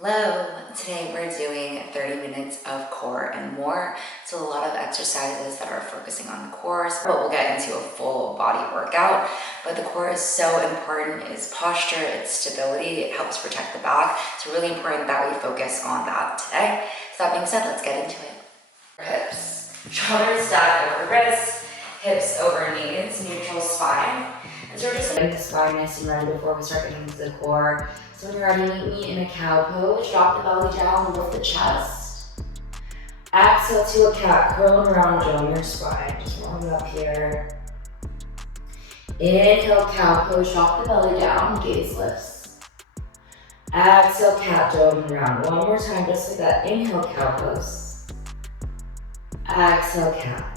Hello, today we're doing 30 minutes of core and more. So a lot of exercises that are focusing on the core, but we'll get into a full body workout. But the core is so important. It's posture, it's stability, it helps protect the back. It's really important that we focus on that today. So that being said, let's get into it. Hips, shoulders stack over wrists, hips over knees, neutral spine. And so we're just getting the spine nice and ready before we start getting into the core. So when you're ready, meet me in a cow pose. Drop the belly down, lift the chest. Exhale to a cat, curling around, drawing your spine. Just warming up here. Inhale, cow pose, drop the belly down, gaze lifts. Exhale, cat, dome around. One more time, just like that. Inhale, cow pose. Exhale, cat.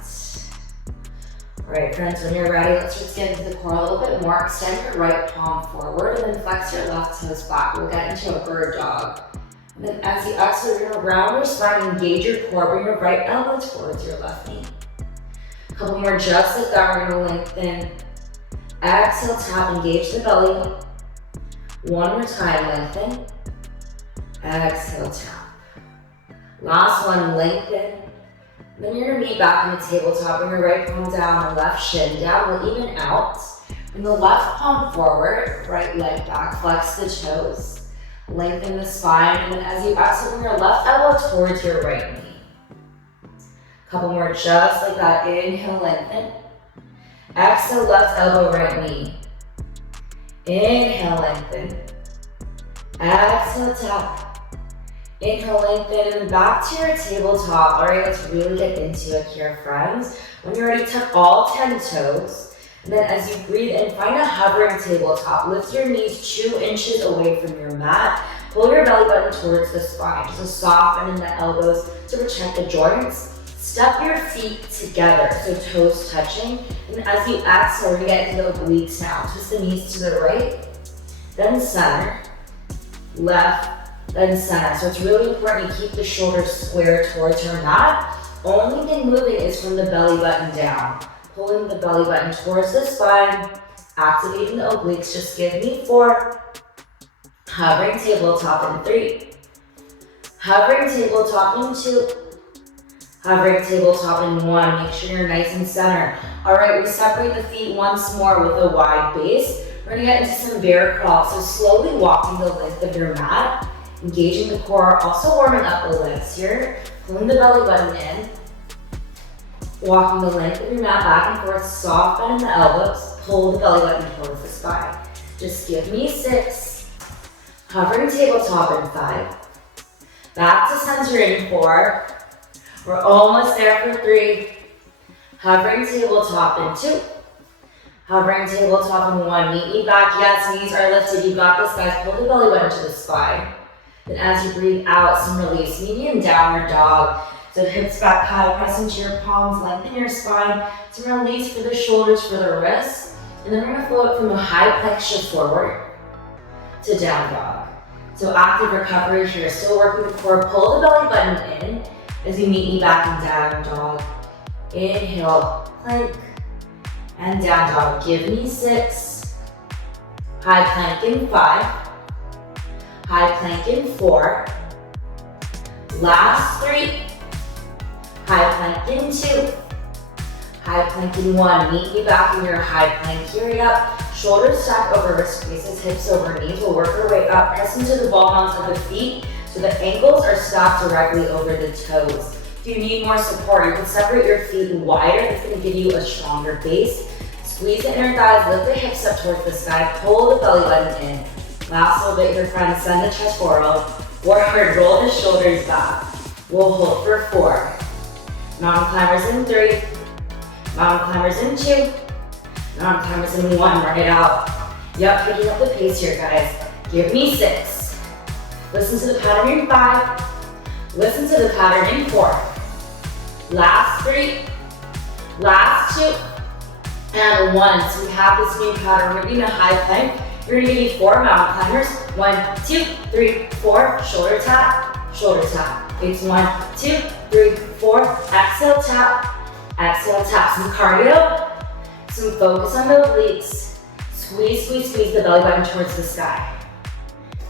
Alright friends, when you're ready, let's just get into the core a little bit more. Extend your right palm forward and then flex your left toes back. We'll get into a bird dog. And then as you exhale, you're gonna round your spine, engage your core, bring your right elbow towards your left knee. A couple more just like that, we're gonna lengthen. Exhale, tap, engage the belly. One more time, lengthen. Exhale, tap. Last one, lengthen. Then you're gonna meet back in the tabletop, bring your right palm down, the left shin down, we'll even out. Bring the left palm forward, right leg back, flex the toes. Lengthen the spine, and then as you exhale, bring your left elbow towards your right knee. Couple more just like that, inhale, lengthen. Exhale, left elbow, right knee. Inhale, lengthen. Exhale, tap. Inhale, lengthen, and then back to your tabletop. All right, let's really get into it here, friends. When you're ready, tuck all 10 toes. And then as you breathe in, find a hovering tabletop. Lift your knees 2 inches away from your mat. Pull your belly button towards the spine. Just soften in the elbows to protect the joints. Step your feet together, so toes touching. And as you exhale, we're gonna get into the obliques now. Twist the knees to the right, then center, left, then center. So it's really important to keep the shoulders square towards your mat. Only thing moving is from the belly button down. Pulling the belly button towards the spine, activating the obliques. Just give me 4. Hovering tabletop in 3. Hovering tabletop in 2. Hovering tabletop in 1. Make sure you're nice and center. All right, we separate the feet once more with a wide base. We're gonna get into some bear crawl. So slowly walking the length of your mat. Engaging the core, also warming up the legs here. Pulling the belly button in. Walking the length of your mat back and forth, soft bend in the elbows. Pull the belly button towards the spine. Just give me 6. Hovering tabletop in 5. Back to center in 4. We're almost there for 3. Hovering tabletop in 2. Hovering tabletop in 1. Meet me back. Yes, knees are lifted. You got this, guys. Pull the belly button to the spine. Then as you breathe out, some release. Meet me in downward dog. So hips back high, press into your palms, lengthen your spine. Some release for the shoulders, for the wrists. And then we're gonna float from a high plank shift forward to down dog. So active recovery here, still working the core. Pull the belly button in as you meet me back in down dog. Inhale, plank, and down dog. Give me 6. High plank in 5. High plank in 4. Last 3. High plank in 2. High plank in 1. Meet me back in your high plank. Here, up. Shoulders stack over wrist creases, hips over knees. We'll work our way up. Press into the ball mounds of the feet so the ankles are stacked directly over the toes. If you need more support, you can separate your feet wider. It's going to give you a stronger base. Squeeze the inner thighs, lift the hips up towards the sky. Pull the belly button in. Last little bit here, friends. Send the chest forward. Forward, roll the shoulders back. We'll hold for 4. Mountain climbers in 3. Mountain climbers in 2. Mountain climbers in 1. Run it out. Yep, picking up the pace here, guys. Give me 6. Listen to the pattern in 5. Listen to the pattern in 4. Last 3. Last 2. And 1. So we have this new pattern. We're doing a high plank. You're gonna give me 4 mountain climbers. 1, 2, 3, 4. Shoulder tap, shoulder tap. It's 1, 2, 3, 4. Exhale, tap. Exhale, tap. Some cardio. Some focus on the obliques. Squeeze, squeeze, squeeze the belly button towards the sky.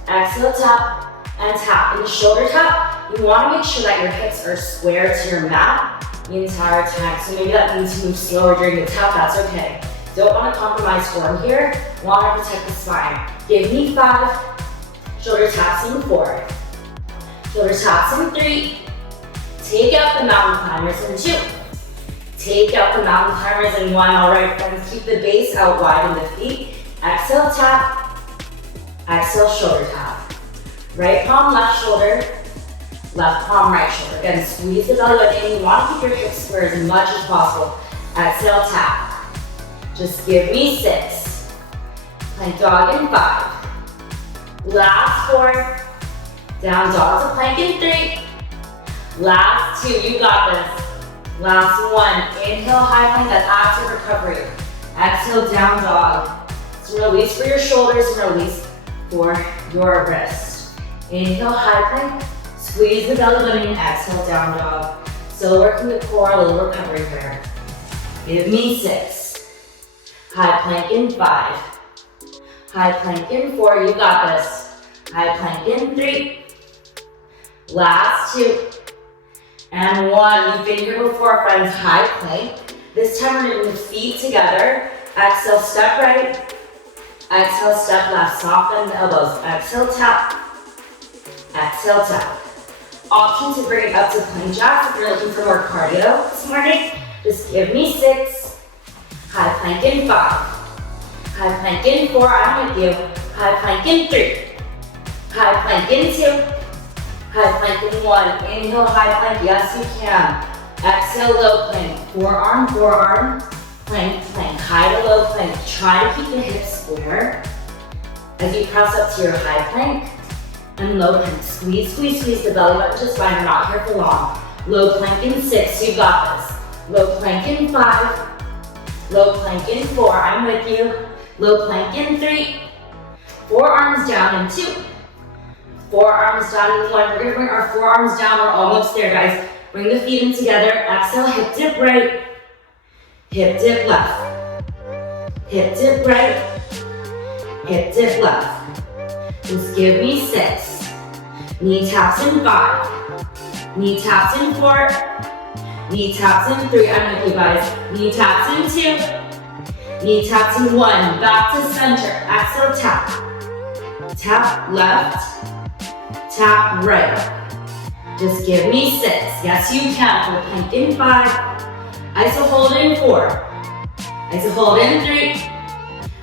Exhale, tap. and tap. In the shoulder tap, you want to make sure that your hips are square to your mat the entire time. So maybe that means to move slower during the tap, that's okay. Don't want to compromise form here, want to protect the spine. Give me 5, shoulder taps in 4, shoulder taps in 3, take out the mountain climbers in 2, take out the mountain climbers in 1. All right, friends, keep the base out wide in the feet. Exhale, tap, exhale, shoulder tap. Right palm, left shoulder, left palm, right shoulder. Again, squeeze the belly button in. You want to keep your hips square as much as possible. Exhale, tap. Just give me 6. Plank dog in 5. Last 4. Down dog to plank in 3. Last 2, you got this. Last 1. Inhale, high plank, that's active recovery. Exhale, down dog. So release for your shoulders and release for your wrist. Inhale, high plank. Squeeze the belly button, exhale, down dog. Still working the core, a little recovery here. Give me 6. High plank in 5. High plank in 4, you got this. High plank in 3. Last 2. And 1. You've been here before, friends. High plank. This time we're gonna bring the feet together. Exhale, step right. Exhale, step left. Soften the elbows. Exhale, tap. Exhale, tap. Option to bring it up to plank jacks if you're looking for more cardio this morning. Just give me 6. High plank in 5. High plank in 4, I'm with you. High plank in 3. High plank in 2. High plank in 1. Inhale, high plank, yes you can. Exhale, low plank. Forearm, forearm. Plank, plank, high to low plank. Try to keep the hips square as you press up to your high plank and low plank. Squeeze, squeeze, squeeze the belly button just fine. We're not here for long. Low plank in 6, you got this. Low plank in 5. Low plank in 4, I'm with you. Low plank in 3. Forearms down in 2. Forearms down in 1. We're gonna bring our forearms down. We're almost there, guys. Bring the feet in together. Exhale, hip dip right. Hip dip left. Hip dip right. Hip dip left. Just give me 6. Knee taps in 5. Knee taps in 4. Knee taps in 3, I'm with you guys. Knee taps in 2. Knee taps in 1. Back to center. Exhale, tap. Tap left. Tap right. Just give me 6. Yes, you can. For the plank in 5. Iso hold in 4. Iso hold in 3.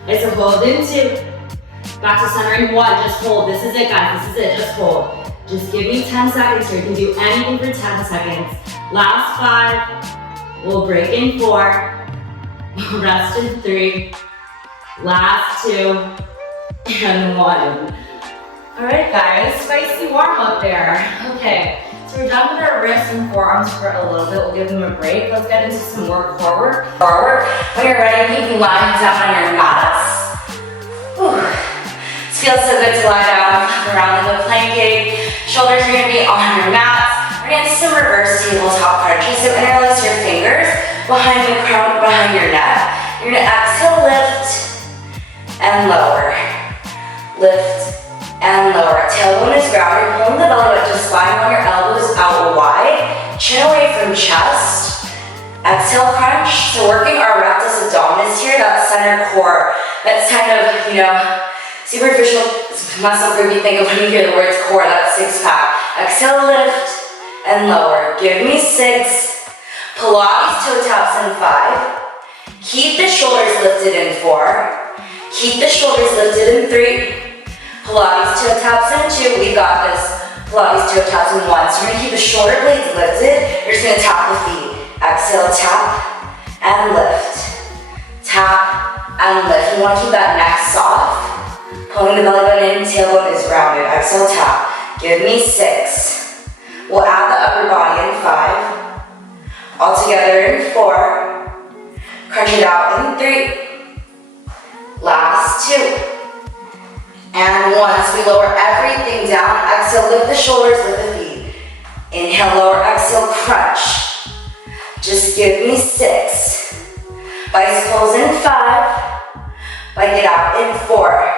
Iso hold in 2. Back to center in 1. Just hold. This is it, guys. This is it. Just hold. Just give me 10 seconds here. You can do anything for 10 seconds. Last 5. We'll break in 4. Rest in 3. Last 2. And 1. All right, guys. Spicy warm up there. Okay. So we're done with our wrists and forearms for a little bit. We'll give them a break. Let's get into some more core work. When you're ready, you can lie down on your mats. Whew. This feels so good to lie down around in the planking. Shoulders are gonna be on your mats. We're gonna do some reverse tabletop crunches. So interlace your fingers behind the crown, behind your neck. You're gonna exhale, lift and lower. Lift and lower. Tailbone is grounded. You're pulling the belly button to spine on your elbows out wide. Chin away from chest. Exhale, crunch. So working our rectus abdominis here, that center core. That's kind of, superficial muscle group you think of when you hear the words core, that 6-pack. Exhale, lift and lower. Give me 6. Pilates toe taps in 5. Keep the shoulders lifted in 4. Keep the shoulders lifted in 3. Pilates toe taps in 2, we got this. Pilates toe taps in 1. So we're gonna keep the shoulder blades lifted. You're just gonna tap the feet. Exhale, tap and lift. Tap and lift. You wanna keep that neck soft. Pulling the belly button in, tailbone is rounded. Exhale, tap. Give me 6. We'll add the upper body in 5. All together in 4. Crunch it out in 3. Last 2. And 1, so we lower everything down. Exhale, lift the shoulders, lift the feet. Inhale, lower, exhale, crunch. Just give me 6. Bicycles in 5. Bike it out in 4.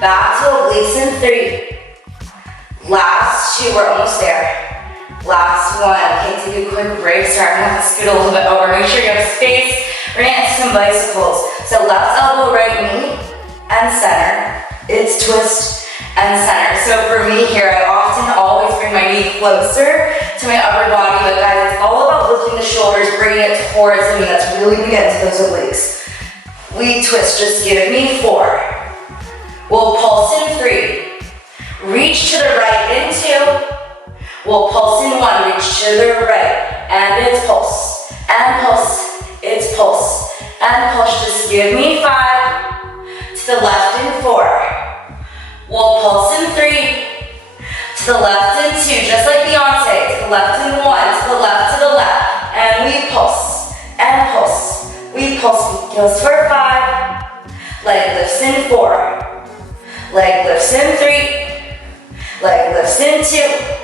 Back to obliques in 3. Last two, we're almost there. Last one. Okay, take a quick break. Sorry, I'm gonna have to scoot a little bit over. Make sure you have space. We're gonna get some bicycles. So left elbow, right knee, and center. It's twist and center. So for me here, I often always bring my knee closer to my upper body, but guys, it's all about lifting the shoulders, bringing it towards me. That's really gonna get into those obliques. We twist, just give me 4. We'll pulse in 3. Reach to the right in 2. We'll pulse in 1, reach to the right, and it's pulse, and pulse, it's pulse, and pulse, just give me 5, to the left in 4, we'll pulse in 3, to the left in 2, just like Beyonce, to the left in 1, to the left, and we pulse, we pulse for 5, leg lifts in 4, leg lifts in 3, leg lifts in 2,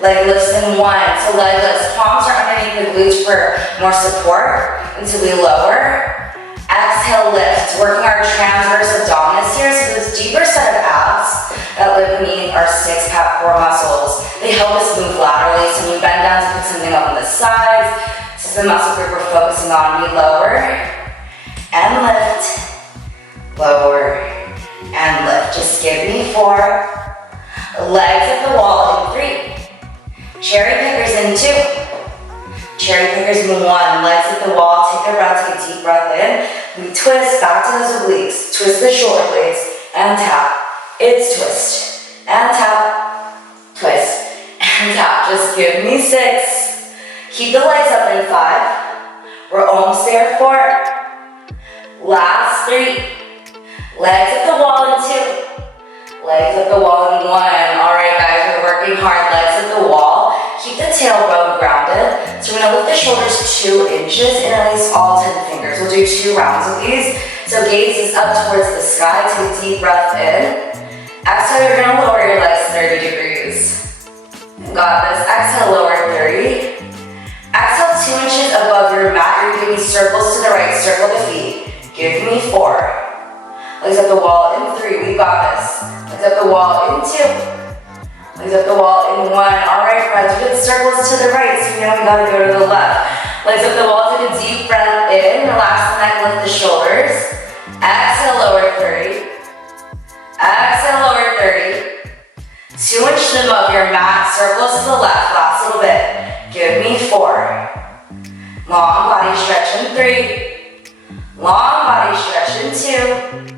leg lifts in 1, so leg lifts, palms are underneath the glutes for more support until we lower. Exhale, lift, working our transverse abdominis here, so this deeper set of abs that live beneath our 6-pack core muscles. They help us move laterally, so when we bend down to pick something up on the sides, this is the muscle group we're focusing on. We lower and lift, lower and lift. Just give me 4, legs at the wall in 3, cherry pickers in 2, cherry pickers in 1, legs at the wall, take a breath, take a deep breath in. We twist back to those obliques, twist the shoulder blades, and tap. It's twist, and tap, twist, and tap. Just give me 6. Keep the legs up in 5. We're almost there. 4. Last 3. Legs at the wall in 2. Legs at the wall in 1. All right, guys, we're working hard. Legs at the wall. Keep the tailbone grounded. So we're gonna lift the shoulders 2 inches and release all 10 fingers. We'll do 2 rounds of these. So gaze is up towards the sky. Take a deep breath in. Exhale, you're gonna lower your legs 30 degrees. Got this. Exhale, lower 30. Exhale, 2 inches above your mat. You're giving circles to the right. Circle the feet. Give me 4. Legs up the wall in 3. We got this. Legs up the wall in 2. Legs up the wall in 1. All right, friends, we did circles to the right, so now we gotta go to the left. Legs up the wall, take a deep breath in, relax the neck, lift the shoulders. Exhale, lower 30. Exhale, lower 30. 2 inches above your mat, circles to the left, last little bit. Give me 4. Long body stretch in 3. Long body stretch in 2.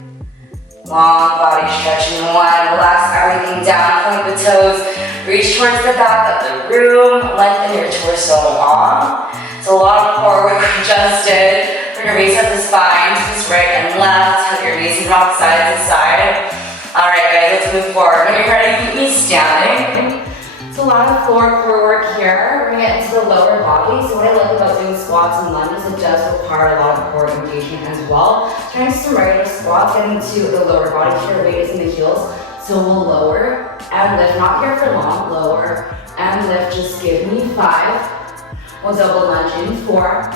Long body stretch in 1. Relax everything down, point the toes. Reach towards the back of the room. Lengthen your torso long. So a lot of core work we just did. We're gonna reset the spine to this right and left. Have your knees and rock side to side. All right, guys, let's move forward. When you're ready, keep me standing. It's a lot of core work here. We're gonna get into the lower body. So what I like about doing squats and lunges, it does require a lot of core engagement as well. Trying some regular squats, getting to the lower body here, weight is in the heels. So we'll lower and lift, not here for long, lower and lift, just give me 5. We'll double lunge in 4.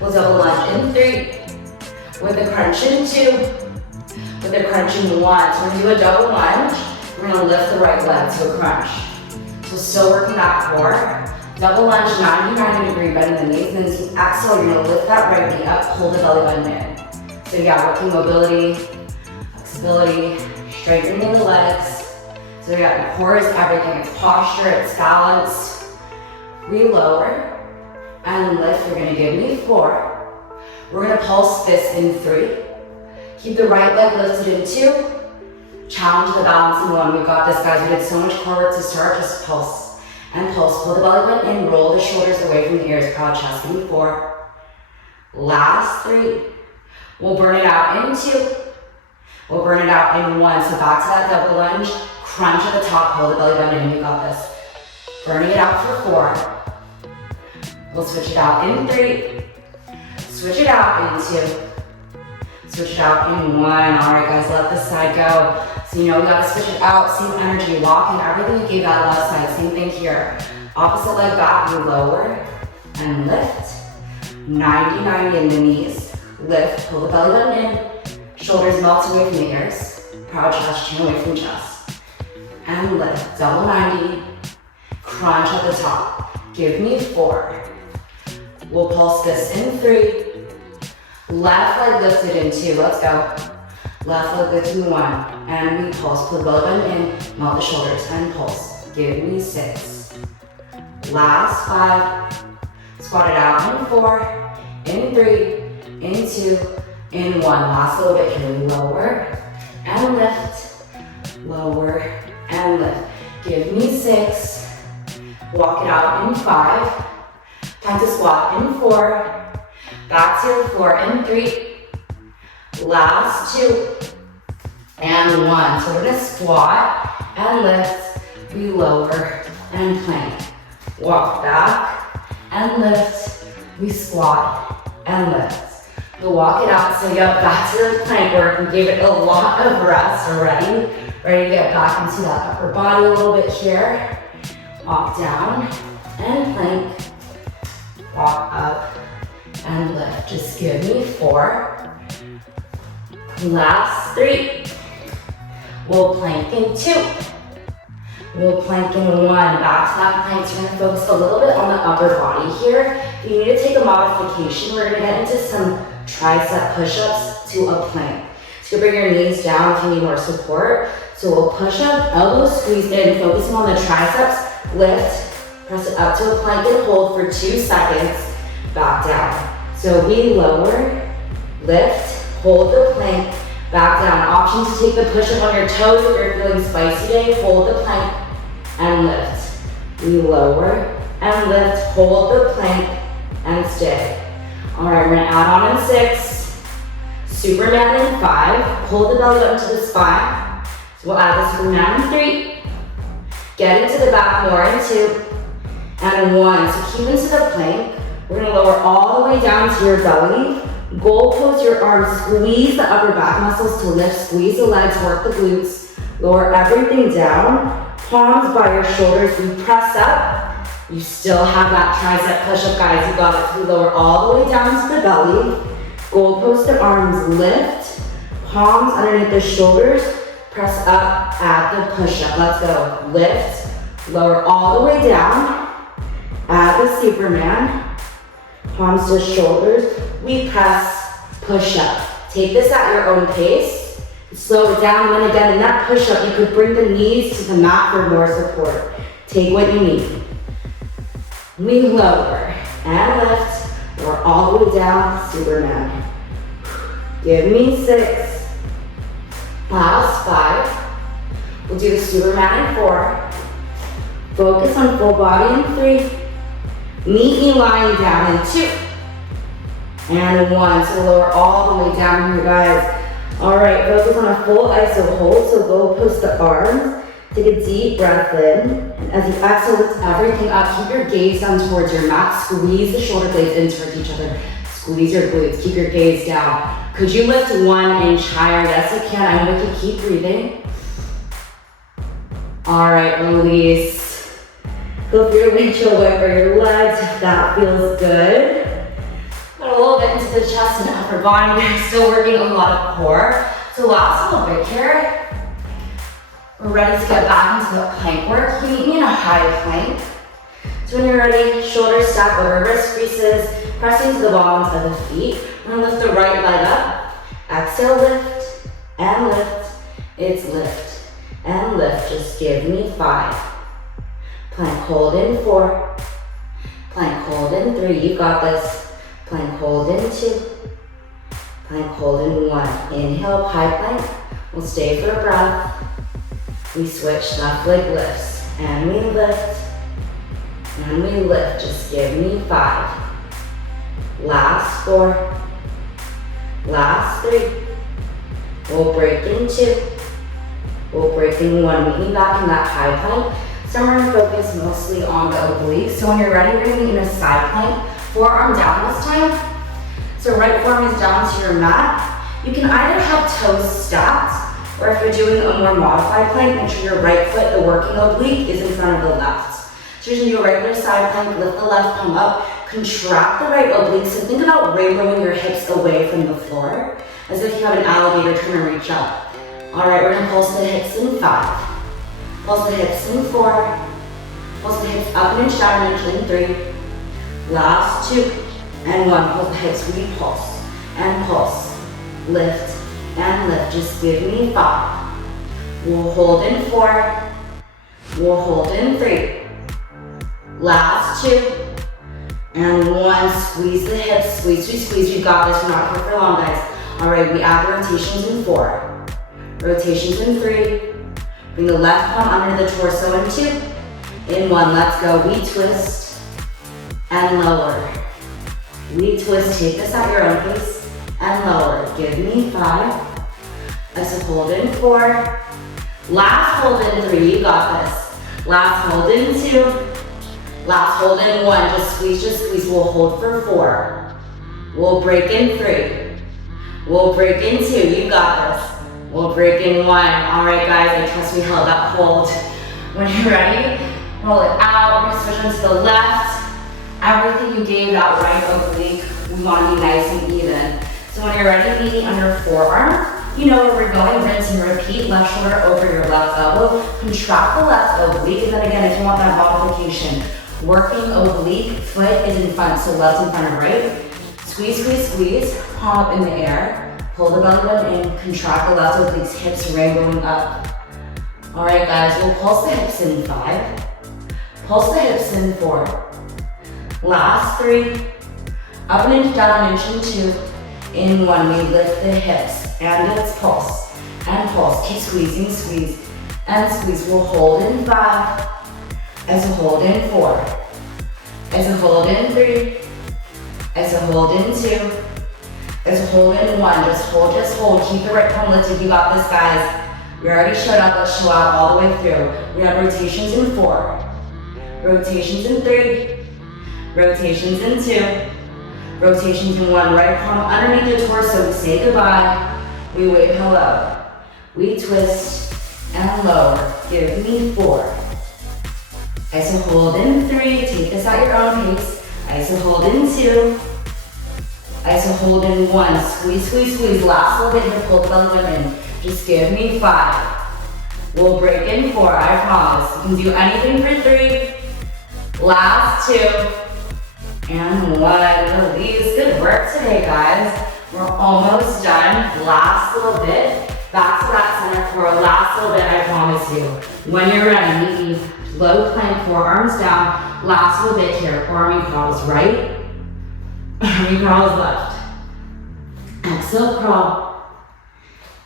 We'll double lunge in 3. With a crunch in 2. With a crunch in 1. So we're gonna do a double lunge. We're gonna lift the right leg to a crunch. So still working that core. Double lunge, 90-degree bend in the knees, and then as you exhale, you're gonna lift that right knee up, pull the belly button in. So yeah, working mobility, flexibility, straightening the legs. So yeah, core is everything. It's posture, it's balance. We lower and lift. You're gonna give me 4. We're gonna pulse this in 3. Keep the right leg lifted in 2. Challenge the balance in 1. We got this, guys. We did so much core work to start. Just pulse and pulse. Pull the belly button in. Roll the shoulders away from the ears. Proud chest. Give me 4. Last 3. We'll burn it out in 2. We'll burn it out in 1. So back to that double lunge. Crunch at the top. Pull the belly button in. You got this. Burning it out for 4. We'll switch it out in 3. Switch it out in 2. Switch it out in 1. All right, guys, let this side go. So you know we gotta switch it out. Same energy, lock in everything you gave that left side. Same thing here. Opposite leg back, you lower and lift. 90-90 in the knees. Lift, pull the belly button in. Shoulders melt away from the ears. Proud chest, chin away from chest. and lift. Double 90. Crunch at the top. Give me 4. We'll pulse this in 3. Left leg lifted in 2. Let's go. Left leg lifted in 1. And we pulse. Put the belly button in. Melt the shoulders and pulse. Give me 6. Last 5. Squat it out in 4. In 3. In 2. In 1. Last little bit here. Lower and lift. Lower and lift. Give me 6. Walk it out in 5. Time to squat in 4. Back to your 4 in 3. Last 2. And 1. So we're gonna squat and lift. We lower and plank. Walk back and lift. We squat and lift. We'll walk it out. So yep, back to the plank work. We gave it a lot of rest already. Ready to get back into that upper body a little bit here. Walk down and plank. Walk up and lift. Just give me 4. Last 3. We'll plank in 2. We'll plank in 1. Back to that plank. So we're gonna focus a little bit on the upper body here. If you need to take a modification, we're gonna get into some tricep push-ups to a plank. So you bring your knees down if you need more support. So we'll push up, elbows squeezed in, focusing on the triceps, lift, press it up to a plank and hold for 2 seconds, back down. So we lower, lift, hold the plank, back down. Option to take the push-up on your toes if you're feeling spicy today, hold the plank and lift. We lower and lift, hold the plank and stay. All right, we're gonna add on in 6, Superman in 5, pull the belly up to the spine. So we'll add the Superman in 3, get into the back more in 2, and 1. So keep into the plank. We're gonna lower all the way down to your belly. Goal post your arms, squeeze the upper back muscles to lift, squeeze the legs, work the glutes. Lower everything down, palms by your shoulders. We press up. You still have that tricep push-up, guys. You got it. We lower all the way down to the belly. Goal post the arms, lift. Palms underneath the shoulders. Press up, add the push-up. Let's go. Lift, lower all the way down. Add the Superman. Palms to shoulders. We press, push up. Take this at your own pace. Slow it down, and then again, in that push-up, you could bring the knees to the mat for more support. Take what you need. We lower and lift. Lower all the way down, Superman. Give me 6. Last 5. We'll do the Superman in 4. Focus on full body in 3. Meet me lying down in 2. And 1. So lower all the way down here, guys. All right, focus on a full iso hold. So go post the arms. Take a deep breath in. And as you exhale, lift everything up. Keep your gaze down towards your mat. Squeeze the shoulder blades in towards each other. Squeeze your glutes. Keep your gaze down. Could you lift 1 inch higher? Yes, you can. I'm with you. Keep breathing. All right, release. Go through your windshield wiper your legs if that feels good. Got a little bit into the chest and upper body. We're still working a lot of core. So last little bit here. We're ready to get back into the plank work. You meet me in a high plank. So when you're ready, shoulders stack over wrist creases, pressing to the bottoms of the feet. I'm gonna lift the right leg up. Exhale, lift and lift. It's lift and lift. Just give me 5. Plank hold in 4. Plank hold in 3. You got this. Plank hold in 2. Plank hold in 1. Inhale, high plank. We'll stay for a breath. We switch, left leg lifts. And we lift. And we lift. Just give me 5. Last 4. Last 3. We'll break in 2. We'll break in 1. Meet me back in that high plank. So we're gonna focus mostly on the obliques. So when you're ready, we're gonna meet in a side plank. Forearm down this time. So right forearm is down to your mat. You can either have toes stacked, or if you're doing a more modified plank, make sure your right foot, the working oblique, is in front of the left. So you're gonna do a regular side plank, lift the left palm up, contract the right oblique. So think about rainbowing your hips away from the floor, as if you have an alligator trying to reach up. All right, we're gonna pulse the hips in 5. Pulse the hips in 4. Pulse the hips up an inch, down an inch in 3. Last 2 and 1. Pulse the hips, repulse and pulse. Lift and lift. Just give me 5. We'll hold in 4. We'll hold in 3. Last 2 and 1. Squeeze the hips, squeeze, squeeze, squeeze. You got this. We're not here for long, guys. All right, we add the rotations in 4. Rotations in 3. Bring the left palm under the torso in 2. In 1, let's go. We twist and lower. We twist, take this at your own pace and lower. Give me 5. As a hold in 4. Last hold in 3, you got this. Last hold in 2. Last hold in 1, just squeeze, we'll hold for 4. We'll break in 3. We'll break in 2, you got this. We'll break in 1. All right guys, I trust we held that hold. When you're ready, roll it out, we're gonna switch onto the left. Everything you gave that right oblique, we wanna be nice and even. So when you're ready, meeting under forearm, you know where we're going, rinse and repeat, left shoulder over your left elbow, contract the left oblique, and then again, if you want that modification, working oblique, foot is in front, so left in front of right. Squeeze, squeeze, squeeze, palm up in the air. Pull the belly button in, contract the left obliques, hips wrangling up. All right guys, we'll pulse the hips in 5. Pulse the hips in 4. Last 3. Up an inch, down an inch in 2. In 1, we lift the hips, and it's pulse, and pulse. Keep squeezing, squeeze, and squeeze. We'll hold in 5. As a hold in 4. As a hold in 3. As a hold in 2. As a hold in 1. Just hold. Keep the right palm lifted. You got this, guys. We already showed up. Let's show out all the way through. We have rotations in 4. Rotations in 3. Rotations in 2. Rotations in 1. Right palm underneath the torso. Say goodbye. We wave hello. We twist and lower. Give me 4. Iso hold in 3, take this at your own pace. Iso hold in 2. Iso hold in 1, squeeze, squeeze, squeeze. Last little bit here, pull the belly button in. Just give me 5. We'll break in 4, I promise. You can do anything for 3. Last 2. And 1, release. Good work today, guys. We're almost done. Last little bit. Back to that center core. Last little bit, I promise you. When you're ready, meet me. Low plank, forearms down. Last little bit here. Army crawls right. Army crawls left. Exhale, crawl.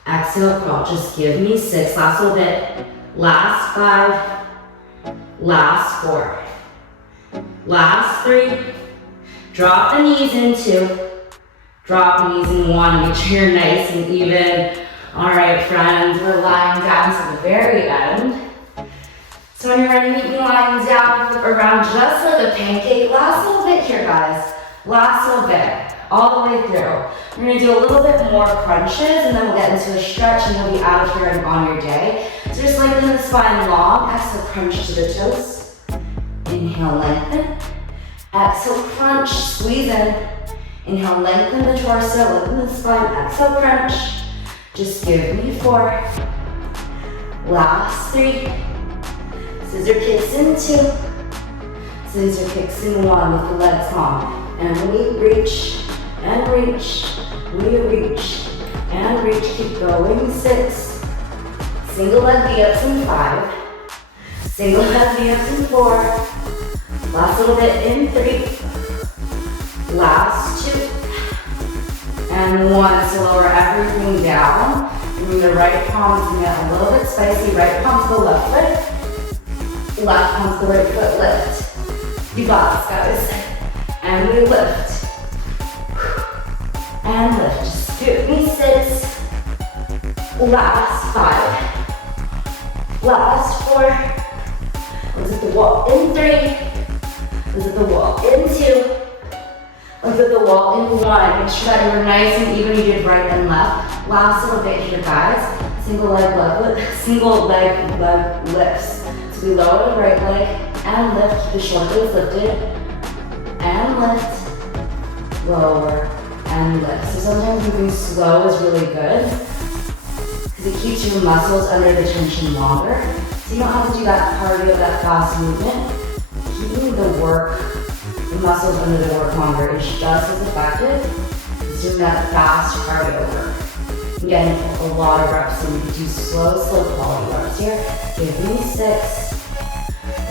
Exhale, crawl. Just give me 6. Last little bit. Last 5. Last 4. Last 3. Drop the knees in 2. Drop the knees in 1. Make sure you're nice and even. All right, friends. We're lying down to the very end. So when you're ready, meet me lying down, flip around just like a pancake. Last little bit here, guys. Last little bit, all the way through. We're gonna do a little bit more crunches, and then we'll get into a stretch, and you'll be out of here and on your day. So just lengthen the spine long. Exhale, crunch to the toes. Inhale, lengthen. Exhale, crunch, squeeze in. Inhale, lengthen the torso, lengthen the spine. Exhale, crunch. Just give me 4. Last 3. Scissor kicks in 2. Scissor kicks in 1 with the legs long. And we reach, and reach. We reach, and reach. Keep going. 6. Single leg V-ups in 5. Single leg V-ups in 4. Last little bit in 3. Last 2. And 1. So lower everything down. Bring the right palm to get a little bit spicy. Right palm to the left foot. Left palm to the right foot, lift. You got this, guys. And we lift. And lift. Just give me 6. Last 5. Last 4. Let's hit the wall in 3. Let's hit the wall in 2. Let's hit the wall in 1. Make sure that you were nice and even. You did right and left. Last little bit here, guys. Single leg lifts. So we lower the right leg and lift. Keep the shoulders lifted. And lift. Lower and lift. So sometimes moving slow is really good because it keeps your muscles under the tension longer. So So you don't have to do that cardio, that fast movement. Keeping the muscles under the work longer is just as effective as doing that fast cardio work. Again, a lot of reps, and you can do slow quality reps here. Give me 6,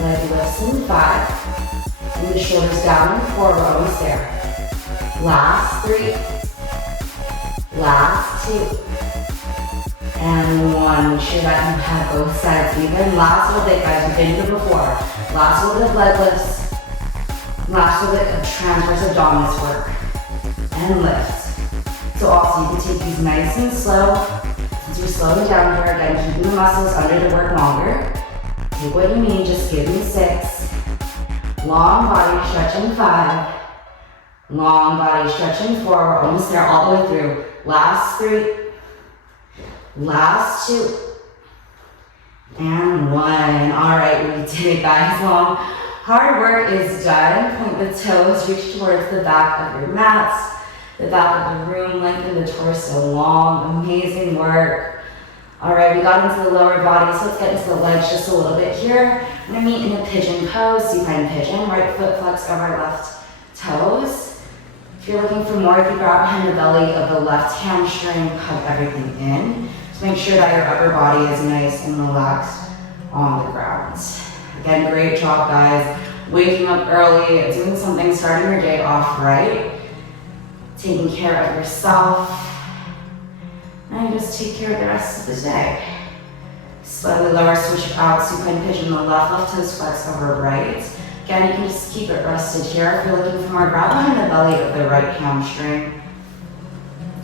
leg lifts in 5, and the shoulders down in 4, we're almost there. Last 3, last 2, and 1. Make sure that you have both sides even. Last little bit, guys, we've been here before. Last little bit of leg lifts, last little bit of transverse abdominals work, and lift. So also, you can take these nice and slow. Since we're slowing down here, again, keeping the muscles under the work longer. Take what you need, just give me 6. Long body stretch in 5. Long body stretch in 4. We're almost there all the way through. Last 3. Last 2. And 1. All right, we did it, guys. Long, hard work is done. Point the toes, reach towards the back of your mats. The back of the room, lengthen the torso long, amazing work. All right, we got into the lower body, so let's get into the legs just a little bit here. We're gonna meet in a pigeon pose, supine pigeon, right foot flex over left toes. If you're looking for more, if you grab behind the belly of the left hamstring, hug everything in. Just make sure that your upper body is nice and relaxed on the ground. Again, great job, guys. Waking up early, doing something, starting your day off right. Taking care of yourself, and just take care of the rest of the day. Slightly lower, switch out, supine pigeon, the left toes flex over right. Again, you can just keep it rested here. If you're looking for more, grab behind the belly of the right hamstring.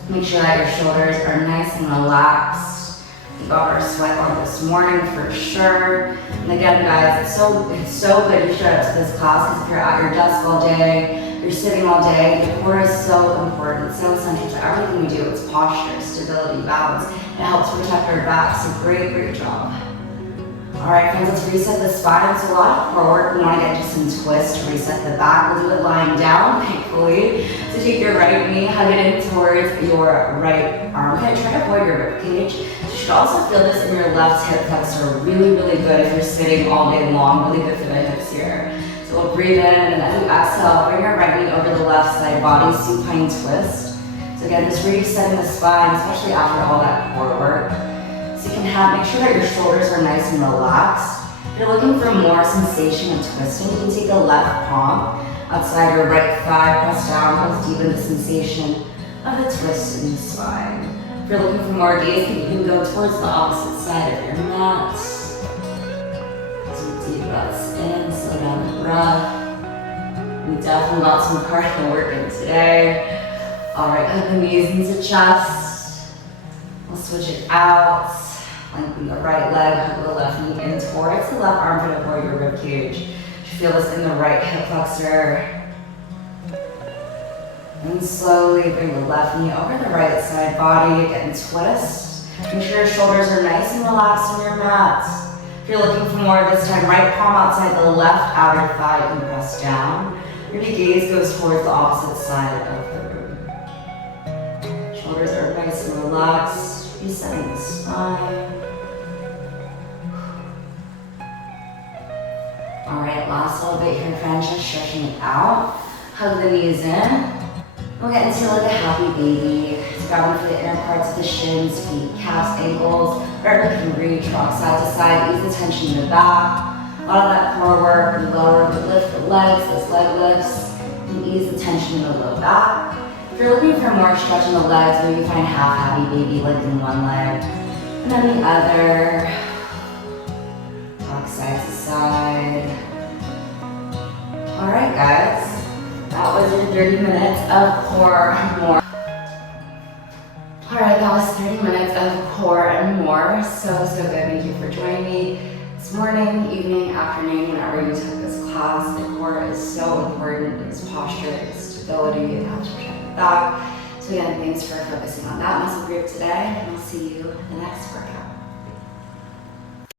Make sure that your shoulders are nice and relaxed. We got our sweat on this morning for sure. And again, guys, it's so good you showed up to this class, because if you're at your desk all day, you're sitting all day, the core is so important, so essential to everything we do. It's posture, stability, balance. It helps protect our back, so great job. All right, friends, let's reset the spine. It's a lot of core work. We want to get into some twists to reset the back. We'll do it lying down, thankfully. So take your right knee, hug it in towards your right armpit. Try to avoid your ribcage. You should also feel this in your left hip flexor. Really good if you're sitting all day long. Really good for the hips here. So we'll breathe in, and as you exhale, bring your right knee over the left side body, supine twist. So again, just resetting the spine, especially after all that core work. So you can make sure that your shoulders are nice and relaxed. If you're looking for more sensation of twisting, you can take the left palm outside your right thigh, press down, let's deepen the sensation of the twist in the spine. If you're looking for more gaze, you can go towards the opposite side of your mat. Deep breaths in, slow down the breath. We definitely got some cardio work in today. All right, hug the knees into chest. We'll switch it out. Lengthen the right leg, hug the left knee in towards the left armpit, avoid your rib cage. You feel this in the right hip flexor. And slowly bring the left knee over the right side body, again twist. Make sure your shoulders are nice and relaxed on your mat. If you're looking for more this time, right palm outside the left outer thigh, you can press down. Your gaze goes towards the opposite side of the room. Shoulders are nice and relaxed, resetting the spine. All right, last little bit here, friends, just stretching it out. Hug the knees in. We'll get into like a happy baby. So grabbing for the inner parts of the shins, feet, calves, ankles, wherever you can reach, rock side to side, ease the tension in the back. A lot of that core work, and lower, but lift the legs, those leg lifts, and ease the tension in the low back. If you're looking for more stretch in the legs, maybe find half happy baby, lengthen one leg, and then the other. Rock side to side. All right, guys. That was your 30 minutes of core and more. All right, that was 30 minutes of core and more. So good. Thank you for joining me this morning, evening, afternoon, whenever you took this class. The core is so important. It's posture, it's stability, it helps protect the back. So again, thanks for focusing on that muscle group today, and I'll see you in the next workout.